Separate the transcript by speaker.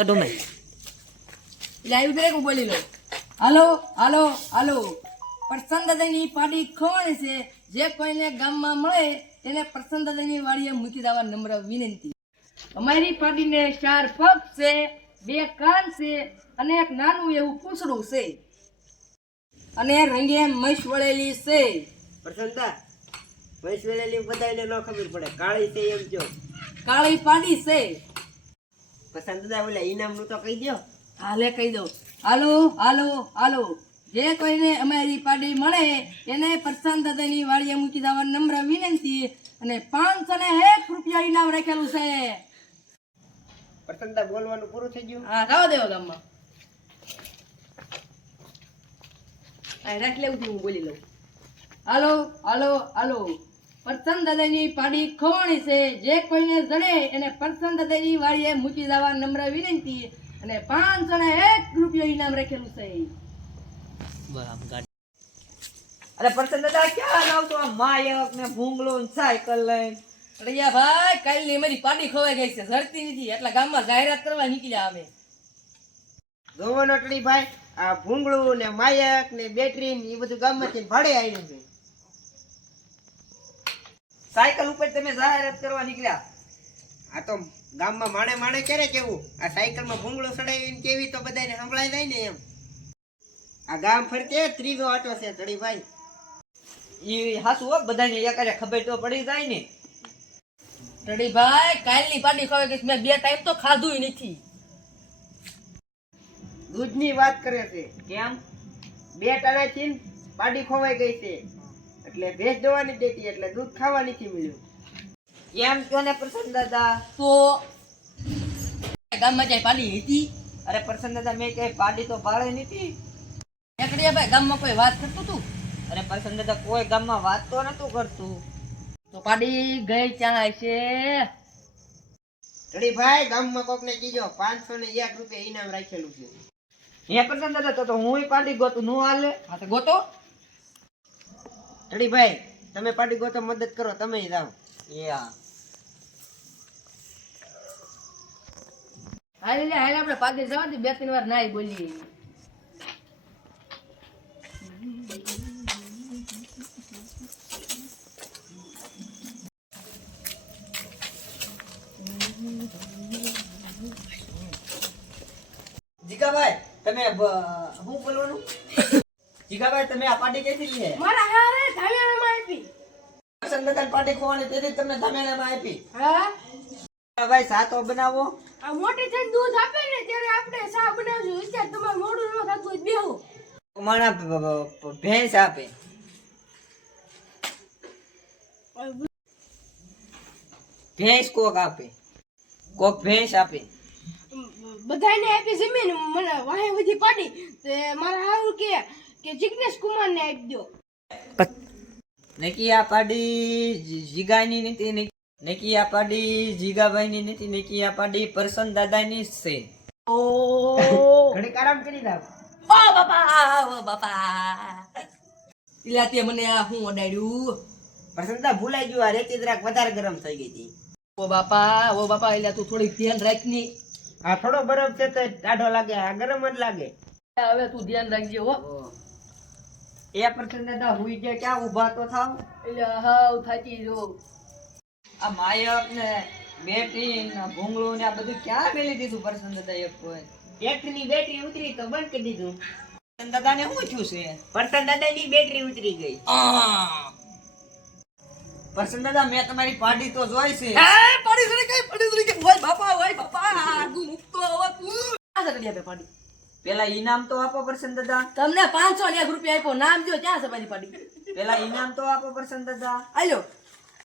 Speaker 1: કાઢો મેં
Speaker 2: live break બોલી લો હાલો હાલો હાલો. પ્રસન્ન દાદાની પાડી ખોવાણી છે. જે કોઈને ગામમાં મળે તેને પ્રસન્ન દાદાની વાડીએ મૂકી દેવા નમ્ર વિનંતી. અમારી પાડીને ચાર પગ છે બે કાન છે અને એક નાનું એવું પૂછડું છે. અને રંગે મૈસ વળેલી છે.
Speaker 3: પ્રસન્નતા વૈશ વળેલી બધાને ન ખબર પડે. કાળી છે એમ જો.
Speaker 2: કાળી પાડી છે.
Speaker 3: પ્રસન્નતા ઓલા ઇનામનું તો કહી દો
Speaker 2: હાલે કહી દઉં. હાલો હાલો હાલો. જે કોઈને અમારી પાડી મળે એને પ્રશાંત દાદાની વાડીએ મૂકી દેવા નમ્ર વિનંતી અને પાંચસો ને એક રૂપિયા ઇનામ રાખેલું છે.
Speaker 3: પ્રશાંત બોલવાનું પૂરું થઈ ગયું?
Speaker 2: હા ખાવા દેવો ગામમાં. આ રાખ લેવું હું બોલી લઉં. હાલો હાલો હાલો. પ્રસન્ન દાદાની પાડી ખવણી છે. જે કોઈને જડે એને પ્રસન્ન દાદાની વાડીએ મૂકી દેવા નમ્ર વિનંતી અને પાંચસો ને એક રૂપિયો ઇનામ રાખેલું છે.
Speaker 4: અરે પ્રસન્ન દાદા ક્યાં આવતો આ માયક ને ભૂંગળો ને સાયકલ લઈને?
Speaker 2: અડિયા ભાઈ કાલની મારી પાડી ખોવાઈ ગઈ છે. ઝડતી નથી. એટલે ગામમાં જાહેરાત કરવા નીકળ્યા અમે.
Speaker 3: જોવો નટડી ભાઈ આ ભૂંગળું ને માયક ને બેટરી ને એ બધું ગામમાંથી ભાડે આવ્યું છે.
Speaker 4: સાયકલ ઉપર તમે જાહેરાત કરવા નીકળ્યા.
Speaker 3: આ તો ગામમાં માણે માણે ક્યારે કેવું? આ સાયકલમાં ભૂંગળો ચડાવીને કેવી તો બધાને સંભળાય જાય ને એમ. આ ગામ ફરતે ત્રીજો આટો છે તળીભાઈ
Speaker 4: ઈ હાસુ હો બધાને એકારે ખબર તો પડી જાય ને.
Speaker 2: તળીભાઈ ભાઈ કાલની પાડી ખોવાઈ ગઈ મેં બે ટાઈમ તો ખાધું નથી.
Speaker 3: દૂધની વાત કરે છે.
Speaker 4: કેમ?
Speaker 3: બે ટાણાથી ચીન પાડી ખોવાઈ ગઈ છે. એટલે ભેંસ દોવાની દેતી એટલે દૂધ ખાવાની મળ્યું
Speaker 4: એમ કયો ને પ્રસન્ન દાદા
Speaker 2: તો ગામમાં જાય પાડી હતી.
Speaker 4: અરે પ્રસન્ન દાદા મેં કઈ પાડી તો ભાડે નથી
Speaker 2: એકડીયા ભાઈ ગામમાં કોઈ વાત કરતું તું?
Speaker 4: અરે પ્રસન્ન દાદા કોઈ ગામમાં વાત તો નતું કરતું.
Speaker 2: તો પાડી ગઈ ત્યાં છે.
Speaker 3: તડી ભાઈ ગામમાં કોક ને કીજો પાંચસો ને એક રૂપિયા ઇનામ રાખેલું છે.
Speaker 4: હે પ્રસન્ન દાદા તો તો હું પાડી ગોતું નું હાલે?
Speaker 2: હા તો ગોતો.
Speaker 3: તડી ભાઈ તમે પાડી ગોતો મદદ કરો તમે જાઓ
Speaker 4: યા.
Speaker 2: હાલે લે હાલે આપણે પાડી જવા દે બે ત્રણ વાર નાઈ બોલીએ.
Speaker 4: જીગાભાઈ તમે હું શું બોલવાનું? જીગાભાઈ તમે આ પાર્ટી કેથી લીધી
Speaker 2: મારા હારે ધામેણામાં આપી.
Speaker 4: દાદાની પાર્ટી ખોવાની તેથી તમને ધમેણામાં આપી.
Speaker 2: હા?
Speaker 4: ભાઈ સાતો બનાવો.
Speaker 2: આ મોટી થઈને દૂધ આપે ને ત્યારે આપણે સા બનાવશું. અત્યારે તમારે મોડું ન થતું હોય બેહો.
Speaker 4: ભ- ભેંસ આપે. ભેંસ કોક આપે. કોક ભેંસ આપે.
Speaker 5: બધાને આપી જમીન. મને વાહે બધી પાડી. તે મારા હારું કે કે જિગ્નેશ કુમાર ને આપી દો
Speaker 4: નકિયા પાડી જીગાની નથી નકિયા નકી આ પાડી જીગાભાઈની નથી નકી આ પાડી પરસન દાદા ની છે
Speaker 3: ઘડીક આરામ કરી જાઓ
Speaker 2: ઓ બાપા ઓ બાપા. ઇલા તે મને આ હું ઓડાડ્યું
Speaker 3: પ્રસન્નતા ભૂલાઈ ગયું આ રેતી જરાક વધારે ગરમ થઈ ગઈ હતી.
Speaker 2: ઓ બાપા ઓ બાપા ઇલા તું થોડી ધ્યાન રાખની
Speaker 3: આ થોડો બરફ છે તો ટાઢો લાગે આ ગરમ જ લાગે.
Speaker 2: હવે તું ધ્યાન રાખજે હો.
Speaker 4: એ પ્રસન્ન દાદા હુઈ જે ક્યાં ઊભા તો થાવ?
Speaker 2: એટલે હાવ થાતી જો
Speaker 4: આ માયક ને બેટી ને ભૂંગળું ને આ બધું ક્યાં મેલી દીધું પ્રસન્ન દાદા એક કોઈ
Speaker 3: ટ્રેક્ટરની બેટરી ઉતરી તો બંધ કરી દીધું.
Speaker 4: પ્રસન્ન દાદાને શું થયું છે?
Speaker 3: પ્રસન્ન દાદા ની બેટરી ઉતરી ગઈ.
Speaker 4: પ્રસન્ન દાદા મેં તમારી પાર્ટી તો જોઈ છે.
Speaker 2: પાડી સરી કઈ? પાડી સરી કઈ? ઓય બાપા હોય બાપા આગુ મુકતો હોય તું. આ સકડી આપે પાડી.
Speaker 4: પેલા ઈનામ તો આપો પ્રસન્ન દાદા.
Speaker 2: તમને 500 ને એક રૂપિયા આપ્યો નામ દો ક્યાં છે મારી પાડી?
Speaker 4: પેલા ઈનામ તો આપો પ્રસન્ન દાદા.
Speaker 2: આલ્યો.